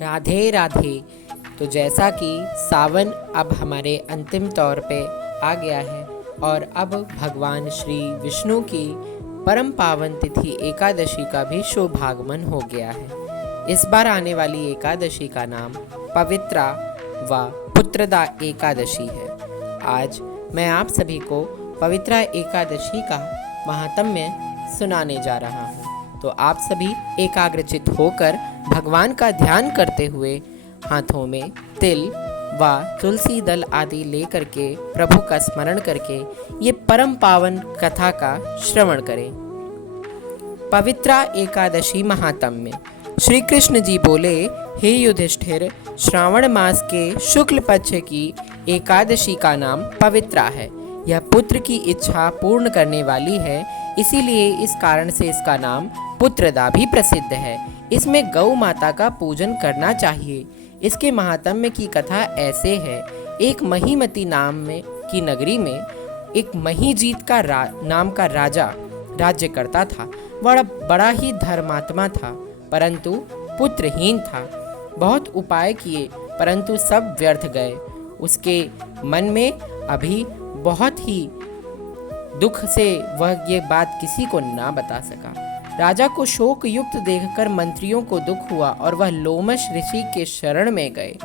राधे राधे। तो जैसा कि सावन अब हमारे अंतिम तौर पे आ गया है और अब भगवान श्री विष्णु की परम पावन तिथि एकादशी का भी शुभागमन हो गया है। इस बार आने वाली एकादशी का नाम पवित्रा व पुत्रदा एकादशी है। आज मैं आप सभी को पवित्रा एकादशी का महात्म्य सुनाने जा रहा हूँ। तो आप सभी एकाग्रचित होकर भगवान का ध्यान करते हुए हाथों में तिल व तुलसी दल आदि लेकर के प्रभु का स्मरण करके ये परम पावन कथा का श्रवण करें। पवित्रा एकादशी महात्म्य। श्री कृष्ण जी बोले, हे युधिष्ठिर, श्रावण मास के शुक्ल पक्ष की एकादशी का नाम पवित्रा है। यह पुत्र की इच्छा पूर्ण करने वाली है, इसीलिए इस कारण से इसका नाम पुत्रदा भी प्रसिद्ध है। इसमें गौ माता का पूजन करना चाहिए। इसके महात्म्य की कथा ऐसे है। एक महीमती की नगरी में एक महीजीत का नाम का राजा राज्य करता था। वह बड़ा ही धर्मात्मा था, परंतु पुत्रहीन था। बहुत उपाय किए, परंतु सब व्यर्थ गए। उसके मन में अभी बहुत ही दुख से वह ये बात किसी को ना बता सका। राजा को शोक युक्त देखकर मंत्रियों को दुख हुआ और वह लोमश ऋषि के शरण में गए।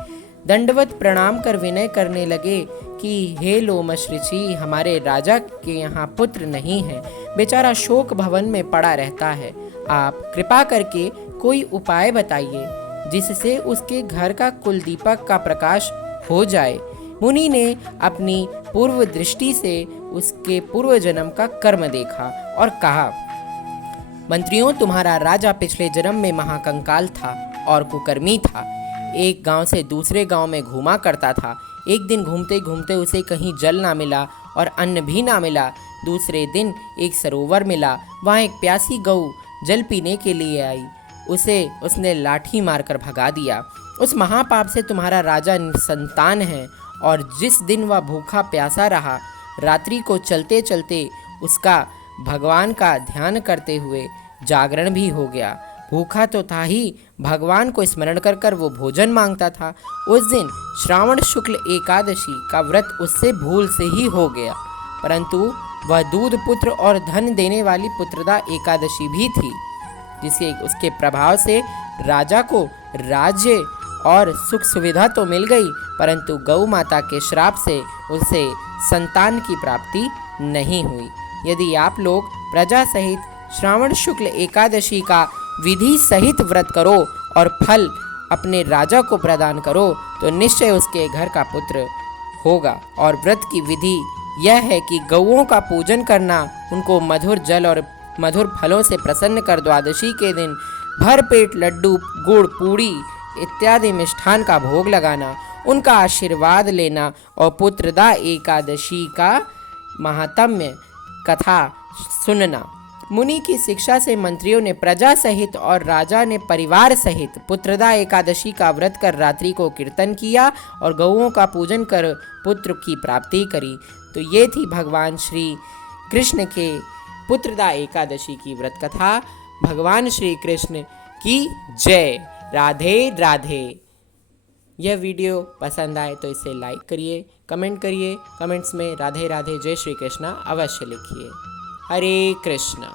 दंडवत प्रणाम कर विनय करने लगे कि हे लोमश ऋषि, हमारे राजा के यहाँ पुत्र नहीं है, बेचारा शोक भवन में पड़ा रहता है। आप कृपा करके कोई उपाय बताइए जिससे उसके घर का कुलदीपक का प्रकाश हो जाए। मुनि ने अपनी पूर्व दृष्टि से उसके पूर्व जन्म का कर्म देखा और कहा, मंत्रियों, तुम्हारा राजा पिछले जन्म में महाकंकाल था और कुकर्मी था। एक गांव से दूसरे गांव में घूमा करता था। एक दिन घूमते घूमते उसे कहीं जल ना मिला और अन्न भी ना मिला। दूसरे दिन एक सरोवर मिला। वहाँ एक प्यासी गौ जल पीने के लिए आई। उसने लाठी मारकर भगा दिया। उस महापाप से तुम्हारा राजा निसंतान है और जिस दिन वह भूखा प्यासा रहा, रात्रि को चलते चलते उसका भगवान का ध्यान करते हुए जागरण भी हो गया। भूखा तो था ही, भगवान को स्मरण कर कर वो भोजन मांगता था। उस दिन श्रावण शुक्ल एकादशी का व्रत उससे भूल से ही हो गया, परंतु वह दूध पुत्र और धन देने वाली पुत्रदा एकादशी भी थी, जिसके उसके प्रभाव से राजा को राज्य और सुख सुविधा तो मिल गई, परंतु गौ माता के श्राप से उसे संतान की प्राप्ति नहीं हुई। यदि आप लोग प्रजा सहित श्रावण शुक्ल एकादशी का विधि सहित व्रत करो और फल अपने राजा को प्रदान करो तो निश्चय उसके घर का पुत्र होगा। और व्रत की विधि यह है कि गौओं का पूजन करना, उनको मधुर जल और मधुर फलों से प्रसन्न कर द्वादशी के दिन भर पेट लड्डू, गुड़, पूड़ी इत्यादि मिष्ठान का भोग लगाना, उनका आशीर्वाद लेना और पुत्रदा एकादशी का महात्म्य कथा सुनना। मुनि की शिक्षा से मंत्रियों ने प्रजा सहित और राजा ने परिवार सहित पुत्रदा एकादशी का व्रत कर रात्रि को कीर्तन किया और गौओं का पूजन कर पुत्र की प्राप्ति करी। तो ये थी भगवान श्री कृष्ण के पुत्रदा एकादशी की व्रत कथा। भगवान श्री कृष्ण की जय। राधे राधे। यह वीडियो पसंद आए तो इसे लाइक करिए, कमेंट करिए। कमेंट्स में राधे राधे जय श्री कृष्णा अवश्य लिखिए। हरे कृष्णा।